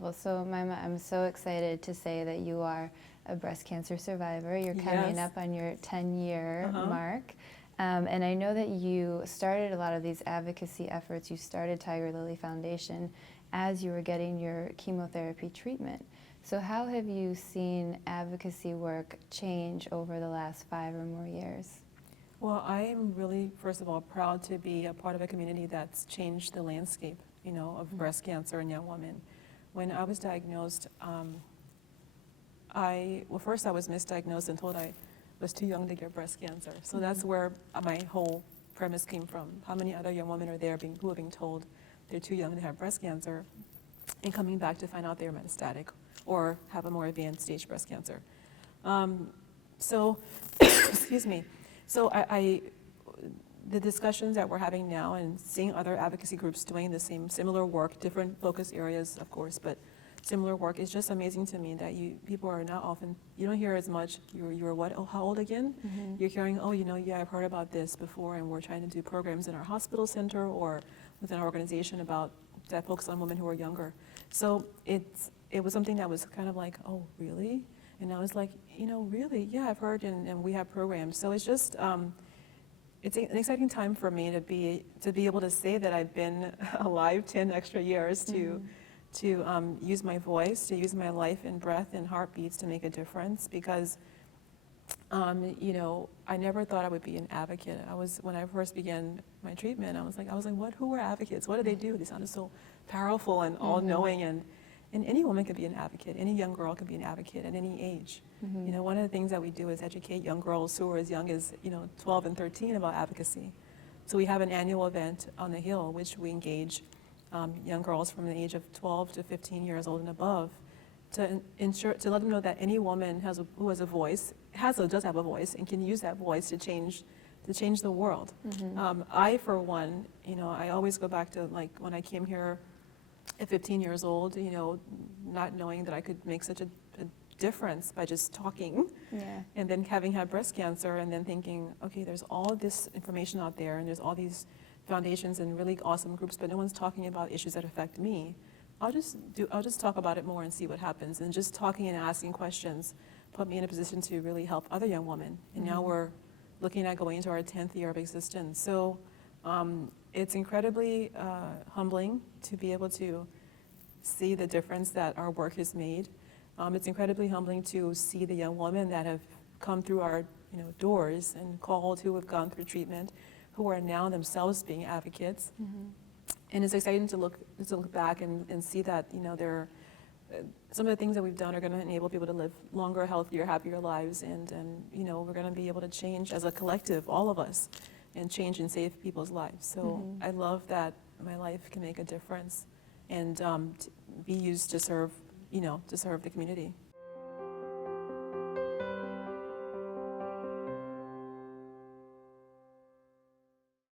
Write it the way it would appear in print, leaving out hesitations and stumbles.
Well, so Maimah, I'm so excited to say that you are a breast cancer survivor. You're coming up on your 10-year mark. And I know that you started a lot of these advocacy efforts. You started Tigerlily Foundation as you were getting your chemotherapy treatment. So how have you seen advocacy work change over the last 5 or more years? Well, I am really, first of all, proud to be a part of a community that's changed the landscape, of breast cancer in young women. When I was diagnosed, first I was misdiagnosed and told I was too young to get breast cancer. So that's where my whole premise came from. How many other young women are there who are being told they're too young to have breast cancer and coming back to find out they're metastatic or have a more advanced stage breast cancer. Excuse me. So the discussions that we're having now and seeing other advocacy groups doing the similar work, different focus areas, of course, but similar work is just amazing to me that people are not often, you don't hear as much, you're what, oh, how old again? You're hearing, oh, yeah, I've heard about this before, and we're trying to do programs in our hospital center or within our organization that focus on women who are younger. So it was something that was kind of like, oh, really? And I was like, really? Yeah, I've heard, and we have programs. So it's just, it's an exciting time for me to be able to say that I've been alive 10 extra years to use my voice, to use my life and breath and heartbeats to make a difference, because I never thought I would be an advocate. When I first began my treatment, I was like, what? Who are advocates? What do they do? They sounded so powerful and all-knowing, and any woman could be an advocate. Any young girl could be an advocate at any age. One of the things that we do is educate young girls who are as young as 12 and 13 about advocacy. So we have an annual event on the Hill, which we engage young girls from the age of 12 to 15 years old and above, to let them know that any woman who has a voice does have a voice and can use that voice to change the world. I, for one, I always go back to like when I came here at 15 years old, not knowing that I could make such a difference by just talking, and then having had breast cancer, and then thinking, okay, there's all this information out there, and there's all these foundations and really awesome groups, but no one's talking about issues that affect me. I'll just talk about it more and see what happens. And just talking and asking questions put me in a position to really help other young women. And now we're looking at going into our 10th year of existence. So it's incredibly humbling to be able to see the difference that our work has made. It's incredibly humbling to see the young women that have come through our doors and called, who have gone through treatment, who are now themselves being advocates. And it's exciting to look back and see that some of the things that we've done are going to enable people to live longer, healthier, happier lives, and we're going to be able to change as a collective, all of us, and change and save people's lives. So I love that my life can make a difference and be used to serve the community.